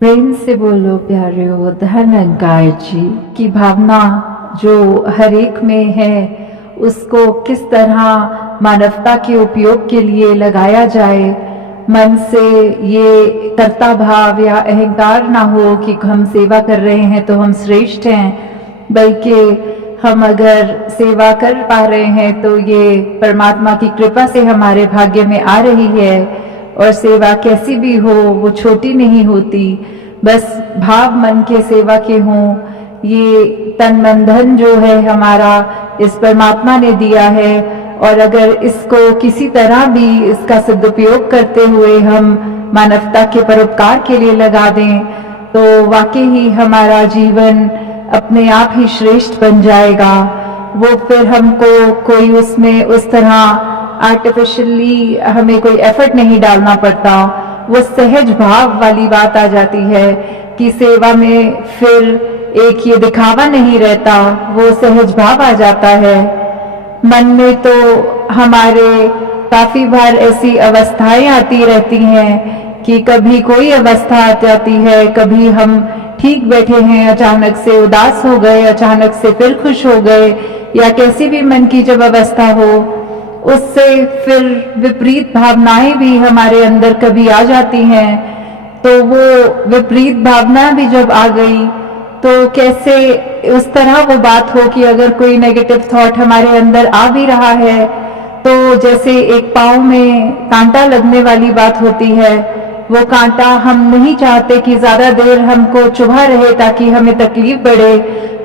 प्रेम से बोलो प्यारे धनंकार जी की भावना जो हर एक में है, उसको किस तरह मानवता के उपयोग के लिए लगाया जाए। मन से ये कर्ता भाव या अहंकार ना हो कि हम सेवा कर रहे हैं तो हम श्रेष्ठ हैं, बल्कि हम अगर सेवा कर पा रहे हैं तो ये परमात्मा की कृपा से हमारे भाग्य में आ रही है। और सेवा कैसी भी हो वो छोटी नहीं होती, बस भाव मन के सेवा के हों। ये तन मन धन जो है हमारा इस परमात्मा ने दिया है, और अगर इसको किसी तरह भी इसका सदुपयोग करते हुए हम मानवता के परोपकार के लिए लगा दें तो वाकई ही हमारा जीवन अपने आप ही श्रेष्ठ बन जाएगा। वो फिर हमको कोई उसमें उस तरह आर्टिफिशियली हमें कोई एफर्ट नहीं डालना पड़ता। वो सहज भाव वाली बात आ जाती है कि सेवा में फिर एक ये दिखावा नहीं रहता, वो सहज भाव आ जाता है। मन में तो हमारे काफी बार ऐसी अवस्थाएं आती रहती हैं कि कभी कोई अवस्था आ जाती है, कभी हम ठीक बैठे हैं अचानक से उदास हो गए, अचानक से फिर खुश हो गए, या कैसी भी मन की जब अवस्था हो उससे फिर विपरीत भावनाएं भी हमारे अंदर कभी आ जाती हैं। तो वो विपरीत भावना भी जब आ गई तो कैसे उस तरह वो बात हो कि अगर कोई नेगेटिव थॉट हमारे अंदर आ भी रहा है तो जैसे एक पाँव में कांटा लगने वाली बात होती है, वो कांटा हम नहीं चाहते कि ज्यादा देर हमको चुभा रहे ताकि हमें तकलीफ बढ़े।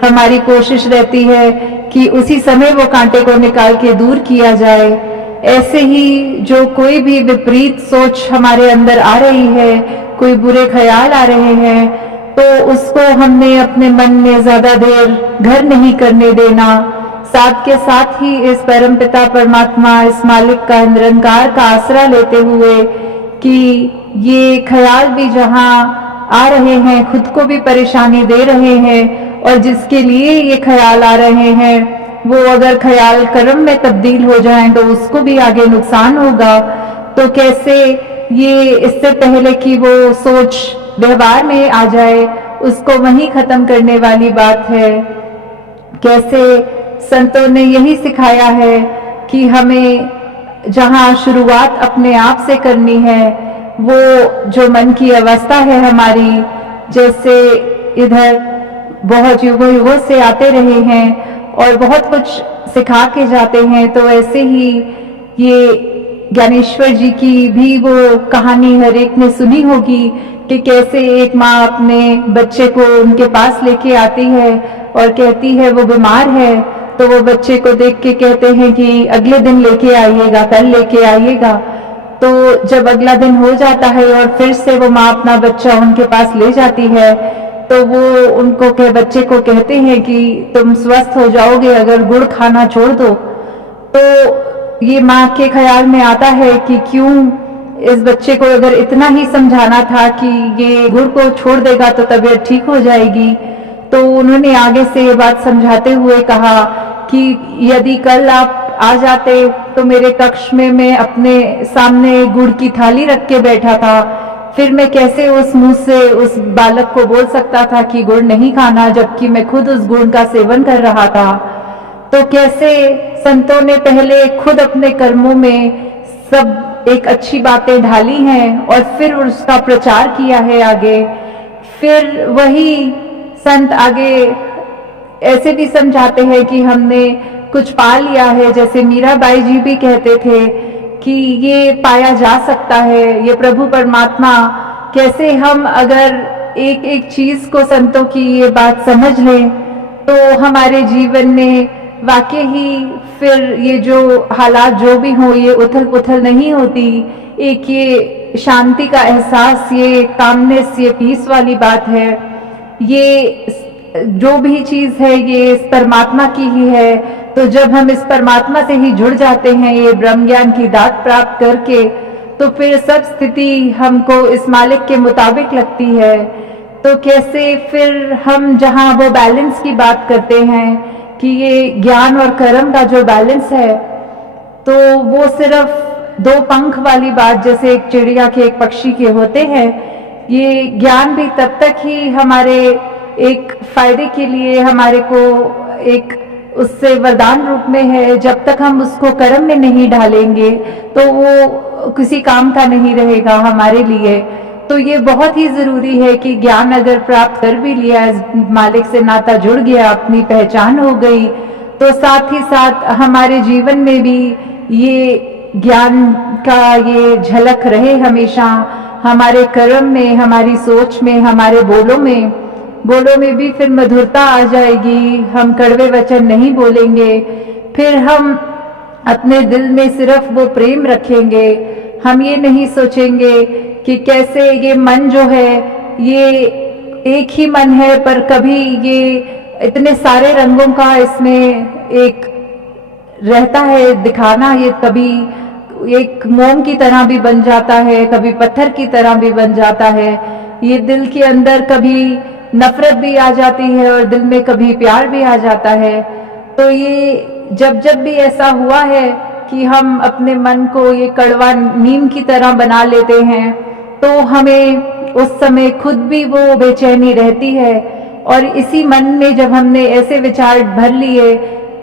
हमारी कोशिश रहती है कि उसी समय वो कांटे को निकाल के दूर किया जाए। ऐसे ही जो कोई भी विपरीत सोच हमारे अंदर आ रही है, कोई बुरे ख्याल आ रहे हैं, तो उसको हमने अपने मन में ज्यादा देर घर नहीं करने देना। साथ के साथ ही इस परमपिता परमात्मा, इस मालिक का, निरंकार का आसरा लेते हुए कि ये ख्याल भी जहाँ आ रहे हैं खुद को भी परेशानी दे रहे हैं, और जिसके लिए ये ख्याल आ रहे हैं वो अगर ख्याल कर्म में तब्दील हो जाएं तो उसको भी आगे नुकसान होगा। तो कैसे ये इससे पहले कि वो सोच व्यवहार में आ जाए उसको वहीं खत्म करने वाली बात है। कैसे संतों ने यही सिखाया है कि हमें जहाँ शुरुआत अपने आप से करनी है, वो जो मन की अवस्था है हमारी, जैसे इधर बहुत युगों युगों से आते रहे हैं और बहुत कुछ सिखा के जाते हैं, तो ऐसे ही ये ज्ञानेश्वर जी की भी वो कहानी हर एक ने सुनी होगी कि कैसे एक माँ अपने बच्चे को उनके पास लेके आती है और कहती है वो बीमार है, तो वो बच्चे को देख के कहते हैं कि अगले दिन लेके आइएगा, कल लेके आइएगा। तो जब अगला दिन हो जाता है और फिर से वो माँ अपना बच्चा उनके पास ले जाती है, तो वो उनको बच्चे को कहते हैं कि तुम स्वस्थ हो जाओगे अगर गुड़ खाना छोड़ दो। तो ये माँ के ख्याल में आता है कि क्यों इस बच्चे को अगर इतना ही समझाना था कि ये गुड़ को छोड़ देगा तो तबीयत ठीक हो जाएगी। तो उन्होंने आगे से ये बात समझाते हुए कहा कि यदि कल आप आ जाते तो मेरे कक्ष में मैं अपने सामने गुड़ की थाली रख के बैठा था, फिर मैं कैसे उस मुंह से उस बालक को बोल सकता था कि गुड़ नहीं खाना, जबकि मैं खुद उस गुड़ का सेवन कर रहा था। तो कैसे संतों ने पहले खुद अपने कर्मों में सब एक अच्छी बातें ढाली हैं और फिर उसका प्रचार किया है आगे। फिर वही संत आगे ऐसे भी समझाते हैं कि हमने कुछ पा लिया है, जैसे मीराबाई जी भी कहते थे कि ये पाया जा सकता है, ये प्रभु परमात्मा। कैसे हम अगर एक एक चीज को संतों की ये बात समझ लें तो हमारे जीवन में वाकई ही फिर ये जो हालात जो भी हो ये उथल पुथल नहीं होती। एक ये शांति का एहसास, ये कामनेस, ये पीस वाली बात है। ये जो भी चीज है ये इस परमात्मा की ही है। तो जब हम इस परमात्मा से ही जुड़ जाते हैं ये ब्रह्म ज्ञान की दात प्राप्त करके, तो फिर सब स्थिति हमको इस मालिक के मुताबिक लगती है। तो कैसे फिर हम जहाँ वो बैलेंस की बात करते हैं कि ये ज्ञान और कर्म का जो बैलेंस है, तो वो सिर्फ दो पंख वाली बात जैसे एक चिड़िया के, एक पक्षी के होते हैं, ये ज्ञान भी तब तक ही हमारे एक फायदे के लिए हमारे को एक उससे वरदान रूप में है, जब तक हम उसको कर्म में नहीं डालेंगे तो वो किसी काम का नहीं रहेगा हमारे लिए। तो ये बहुत ही जरूरी है कि ज्ञान अगर प्राप्त कर भी लिया, मालिक से नाता जुड़ गया, अपनी पहचान हो गई, तो साथ ही साथ हमारे जीवन में भी ये ज्ञान का ये झलक रहे हमेशा, हमारे कर्म में, हमारी सोच में, हमारे बोलों में भी फिर मधुरता आ जाएगी। हम कड़वे वचन नहीं बोलेंगे, फिर हम अपने दिल में सिर्फ वो प्रेम रखेंगे। हम ये नहीं सोचेंगे कि कैसे ये मन जो है ये एक ही मन है, पर कभी ये इतने सारे रंगों का इसमें एक रहता है दिखाना, ये कभी एक मोम की तरह भी बन जाता है, कभी पत्थर की तरह भी बन जाता है। ये दिल के अंदर कभी नफरत भी आ जाती है और दिल में कभी प्यार भी आ जाता है। तो ये जब भी ऐसा हुआ है कि हम अपने मन को ये कड़वा नीम की तरह बना लेते हैं, तो हमें उस समय खुद भी वो बेचैनी रहती है। और इसी मन में जब हमने ऐसे विचार भर लिए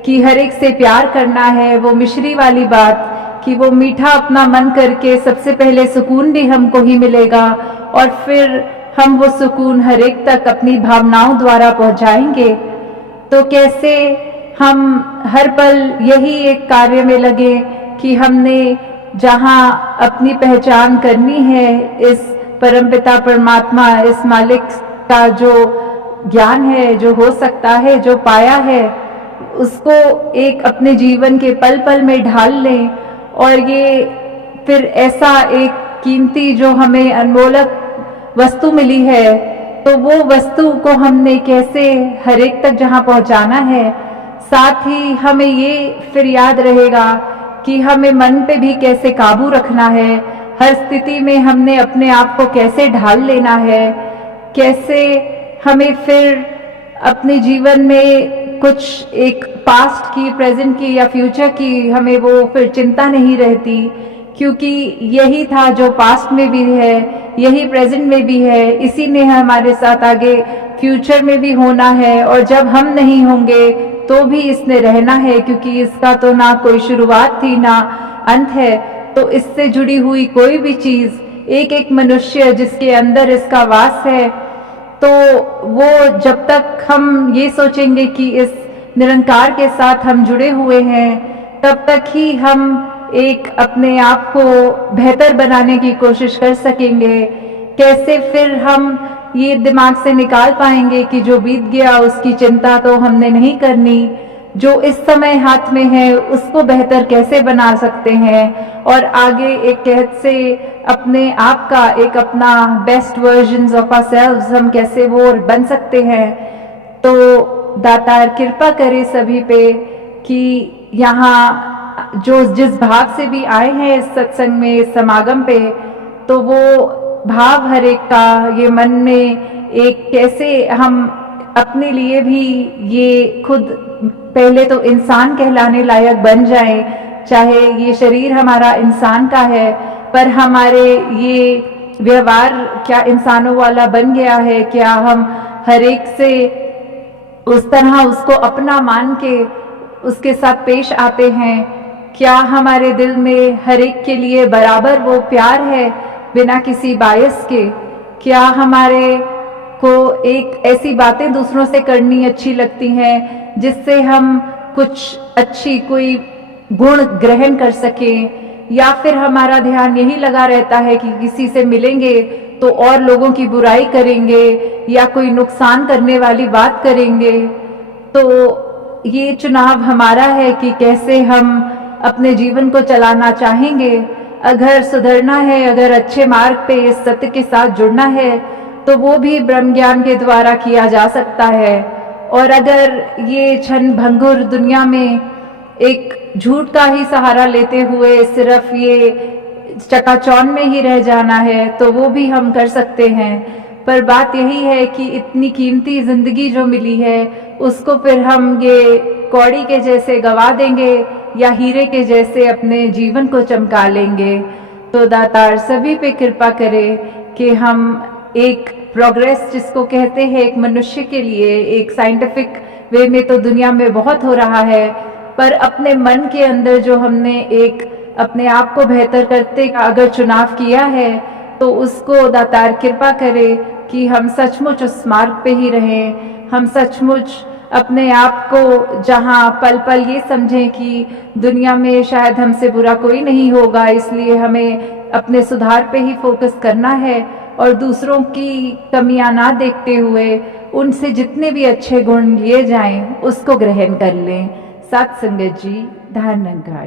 कि हर एक से प्यार करना है, वो मिश्री वाली बात कि वो मीठा अपना मन करके सबसे पहले सुकून भी हमको ही मिलेगा और फिर हम वो सुकून हर एक तक अपनी भावनाओं द्वारा पहुंचाएंगे। तो कैसे हम हर पल यही एक कार्य में लगे कि हमने जहां अपनी पहचान करनी है, इस परमपिता परमात्मा, इस मालिक का जो ज्ञान है, जो हो सकता है, जो पाया है, उसको एक अपने जीवन के पल पल में ढाल लें। और ये फिर ऐसा एक कीमती जो हमें अनमोलक वस्तु मिली है, तो वो वस्तु को हमने कैसे हर एक तक जहां पहुंचाना है, साथ ही हमें ये फिर याद रहेगा कि हमें मन पे भी कैसे काबू रखना है, हर स्थिति में हमने अपने आप को कैसे ढाल लेना है, कैसे हमें फिर अपने जीवन में कुछ एक पास्ट की, प्रेजेंट की या फ्यूचर की हमें वो फिर चिंता नहीं रहती, क्योंकि यही था जो पास्ट में भी है, यही प्रेजेंट में भी है, इसी ने हमारे साथ आगे फ्यूचर में भी होना है। और जब हम नहीं होंगे तो भी इसने रहना है, क्योंकि इसका तो ना कोई शुरुआत थी ना अंत है। तो इससे जुड़ी हुई कोई भी चीज, एक एक मनुष्य जिसके अंदर इसका वास है, तो वो जब तक हम ये सोचेंगे कि इस निरंकार के साथ हम जुड़े हुए हैं, तब तक ही हम एक अपने आप को बेहतर बनाने की कोशिश कर सकेंगे। कैसे फिर हम ये दिमाग से निकाल पाएंगे कि जो बीत गया उसकी चिंता तो हमने नहीं करनी, जो इस समय हाथ में है उसको बेहतर कैसे बना सकते हैं और आगे एक कहत से अपने आप का एक अपना बेस्ट वर्जन्स ऑफ आवरसेल्व्स हम कैसे वो बन सकते हैं। तो दातार कृपा करे सभी पे कि यहाँ जो जिस भाव से भी आए हैं इस सत्संग में, इस समागम पे, तो वो भाव हर एक का ये मन में एक कैसे हम अपने लिए भी ये खुद पहले तो इंसान कहलाने लायक बन जाएं। चाहे ये शरीर हमारा इंसान का है, पर हमारे ये व्यवहार क्या इंसानों वाला बन गया है? क्या हम हर एक से उस तरह उसको अपना मान के उसके साथ पेश आते हैं? क्या हमारे दिल में हर एक के लिए बराबर वो प्यार है बिना किसी बायस के? क्या हमारे को एक ऐसी बातें दूसरों से करनी अच्छी लगती हैं जिससे हम कुछ अच्छी कोई गुण ग्रहण कर सकें, या फिर हमारा ध्यान यही लगा रहता है कि किसी से मिलेंगे तो और लोगों की बुराई करेंगे या कोई नुकसान करने वाली बात करेंगे? तो ये चुनाव हमारा है कि कैसे हम अपने जीवन को चलाना चाहेंगे। अगर सुधरना है, अगर अच्छे मार्ग पे इस सत्य के साथ जुड़ना है, तो वो भी ब्रह्म ज्ञान के द्वारा किया जा सकता है। और अगर ये क्षण भंगुर दुनिया में एक झूठ का ही सहारा लेते हुए सिर्फ ये चकाचौंध में ही रह जाना है, तो वो भी हम कर सकते हैं। पर बात यही है कि इतनी कीमती जिंदगी जो मिली है उसको फिर हम ये कौड़ी के जैसे गवा देंगे या हीरे के जैसे अपने जीवन को चमका लेंगे। तो दातार सभी पे कृपा करे कि हम एक प्रोग्रेस जिसको कहते हैं एक मनुष्य के लिए, एक साइंटिफिक वे में तो दुनिया में बहुत हो रहा है, पर अपने मन के अंदर जो हमने एक अपने आप को बेहतर करते का अगर चुनाव किया है तो उसको दातार कृपा करे कि हम सचमुच उस मार्ग पे ही रहें। हम सचमुच अपने आप को जहाँ पल पल ये समझें कि दुनिया में शायद हमसे बुरा कोई नहीं होगा, इसलिए हमें अपने सुधार पे ही फोकस करना है और दूसरों की कमियां ना देखते हुए उनसे जितने भी अच्छे गुण लिए जाएं उसको ग्रहण कर लें। सत्संगत जी, धन्यवाद।